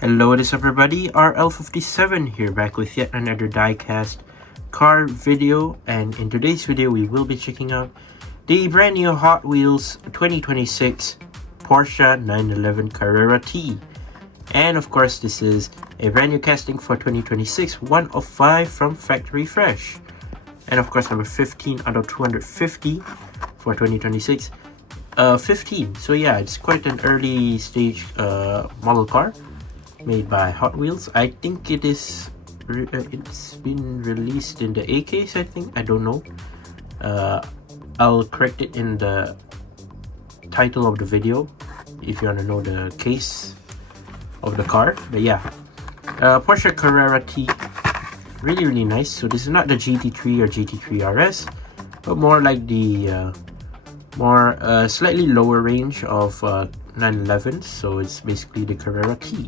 Hello, what is up everybody, RL57 here, back with yet another Diecast car video, and in today's video we will be checking out the brand new Hot Wheels 2026 Porsche 911 Carrera T. And of course this is a brand new casting for 2026, 1 of 5 from factory fresh. And of course number 15 out of 250 for 2026. 15, so yeah, it's quite an early stage model car made by Hot Wheels. I think it is it's been released in the A case, I think. I don't know. I'll correct it in the title of the video if you want to know the case of the car. But yeah, Porsche Carrera T, really nice. So this is not the GT3 or GT3 RS, but more like the slightly lower range of 911s. So it's basically the Carrera T,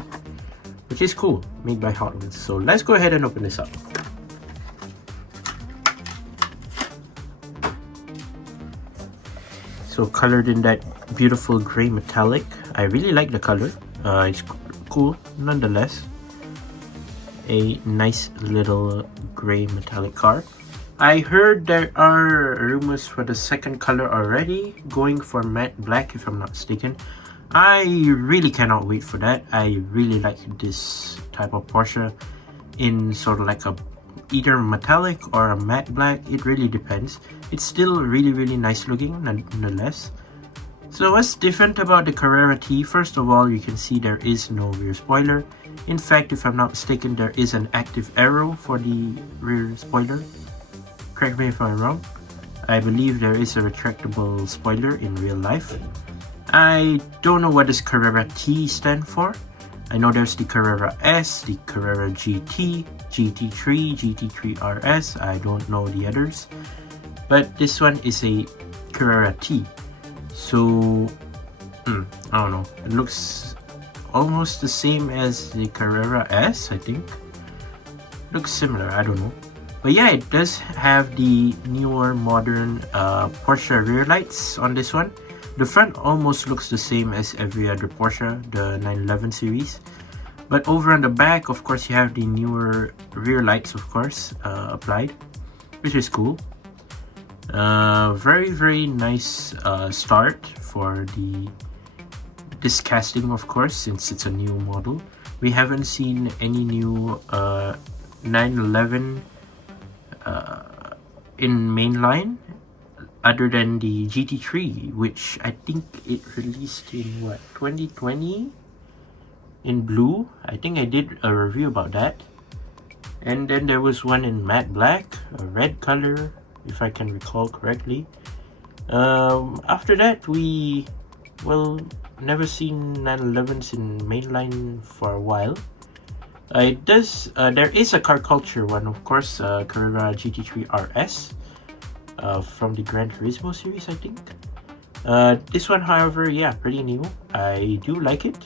which is cool, made by Hot Wheels. So let's go ahead and open this up. So colored in that beautiful gray metallic. I really like the color. It's cool nonetheless. A nice little gray metallic car. I heard there are rumors for the second color already, going for matte black if I'm not mistaken. I really cannot wait for that. I really like this type of Porsche in sort of like a either metallic or a matte black. It really depends. It's still really nice looking nonetheless. So what's different about the Carrera T? First of all, you can see there is no rear spoiler. In fact, if I'm not mistaken, there is an active arrow for the rear spoiler. Correct me if I'm wrong. I believe there is a retractable spoiler in real life. I don't know what does Carrera T stand for. I know there's the Carrera S, the Carrera GT, GT3, GT3 RS. I don't know the others. But this one is a Carrera T. So, I don't know. It looks almost the same as the Carrera S, I think. Looks similar, I don't know. But yeah, it does have the newer modern Porsche rear lights on this one. The front almost looks the same as every other Porsche, the 911 series. But over on the back, of course, you have the newer rear lights, of course, applied, which is cool. Very nice start for this casting, of course, since it's a new model. We haven't seen any new 911 in mainline, other than the GT3, which I think it released in what, 2020 in blue. I think I did a review about that. And then there was one in matte black, a red color, if I can recall correctly. After that, we never seen 911s in mainline for a while. It does. There is a car culture one, of course, Carrera GT3 RS. From the Gran Turismo series, I think. This one, however, yeah, pretty new. I do like it.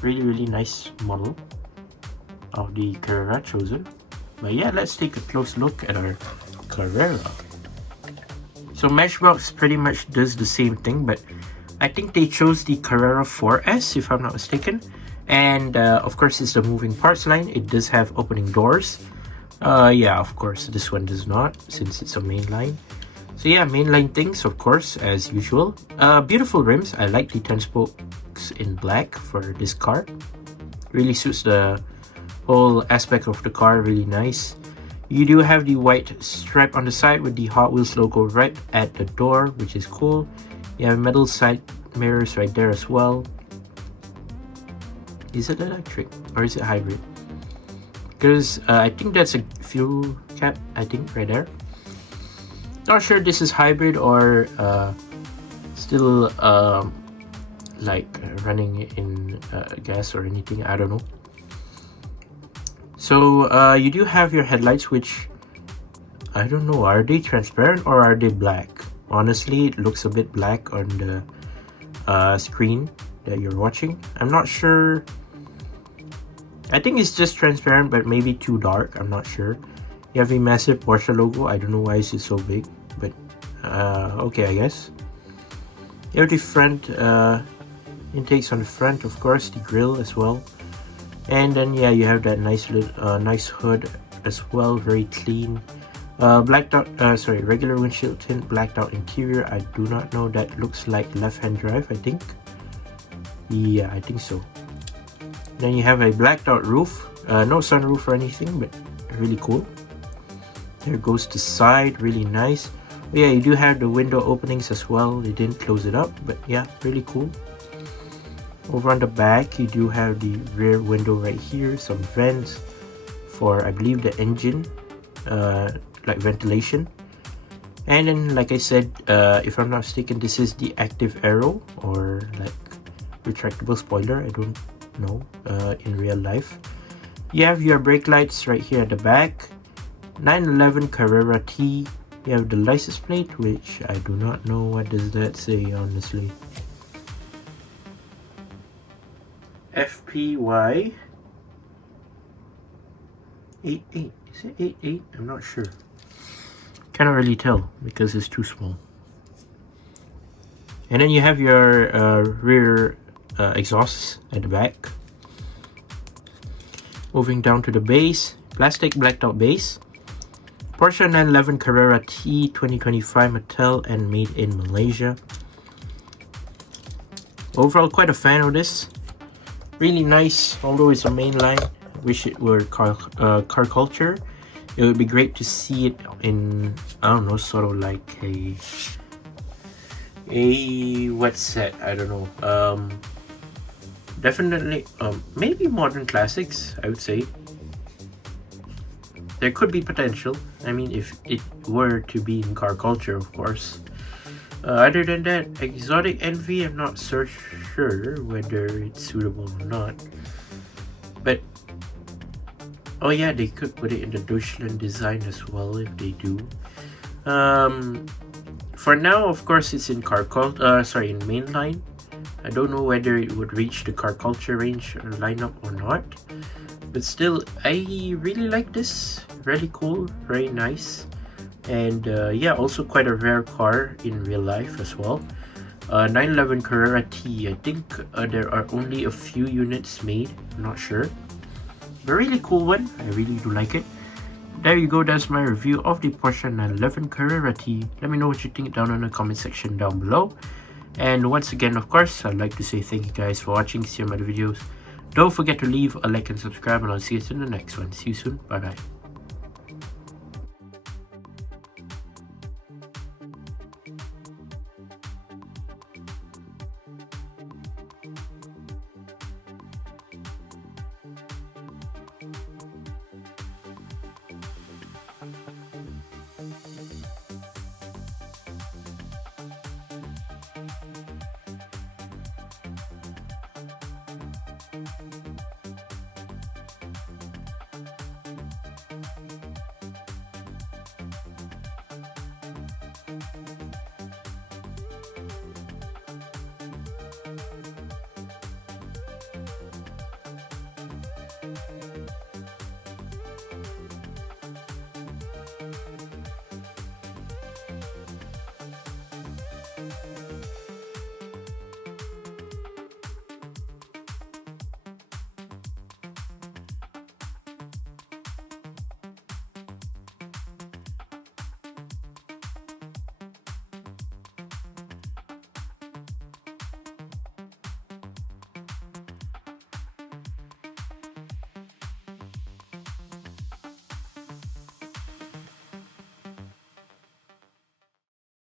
Really nice model of the Carrera chosen. But yeah, let's take a close look at our Carrera. So Matchbox pretty much does the same thing, but I think they chose the Carrera 4S, if I'm not mistaken. And of course, it's the moving parts line. It does have opening doors. Yeah, of course, this one does not, since it's a mainline. So yeah, mainline things, of course, as usual. Beautiful rims. I like the 10 spokes in black for this car. Really suits the whole aspect of the car, really nice. You do have the white stripe on the side with the Hot Wheels logo right at the door, which is cool. You have metal side mirrors right there as well. Is it electric or is it hybrid? Because I think that's a fuel cap, I think, right there. Not sure this is hybrid or still like running in gas or anything, I don't know. So you do have your headlights, which I don't know, are they transparent or are they black? Honestly, it looks a bit black on the screen that you're watching. I'm not sure. I think it's just transparent, but maybe too dark. I'm not sure. You have a massive Porsche logo. I don't know why it's so big, but okay, I guess. You have the front intakes on the front, of course, the grille as well. And then yeah, you have that nice nice hood as well, very clean. Blacked out, regular windshield tint, blacked out interior. I do not know, that looks like left-hand drive, I think. Yeah, I think so. Then you have a blacked out roof, no sunroof or anything, but really cool. There goes the side, really nice. Oh, yeah, you do have the window openings as well. They didn't close it up, but yeah, really cool. Over on the back, you do have the rear window right here, some vents for, I believe, the engine, like ventilation. And then, like I said, if I'm not mistaken, this is the active arrow, or like retractable spoiler, I don't know, in real life. You have your brake lights right here at the back. 911 Carrera T. You have the license plate, which I do not know what does that say, honestly. FPY 88. Is it 88? I'm not sure. Cannot really tell because it's too small. And then you have your rear exhausts at the back. Moving down to the base, plastic blacked out base. Porsche 911 Carrera T 2025 Mattel and made in Malaysia. Overall, quite a fan of this. Really nice, although it's a mainline. Wish it were car culture. It would be great to see it in, I don't know, sort of like a what set? I don't know. Definitely, maybe modern classics, I would say. There could be potential. I mean, if it were to be in car culture, of course. Other than that, Exotic Envy, I'm not so sure whether it's suitable or not. But, oh yeah, they could put it in the Deutschland design as well if they do. For now, of course, it's in in mainline. I don't know whether it would reach the car culture range or lineup or not. But still, I really like this. Really cool, very nice. And yeah, also quite a rare car in real life as well. 911 Carrera T. I think there are only a few units made. I'm not sure. But really cool one. I really do like it. There you go. That's my review of the Porsche 911 Carrera T. Let me know what you think down in the comment section down below. And once again, of course, I'd like to say thank you guys for watching. See you in my other videos. Don't forget to leave a like and subscribe, and I'll see you in the next one. See you soon. Bye bye.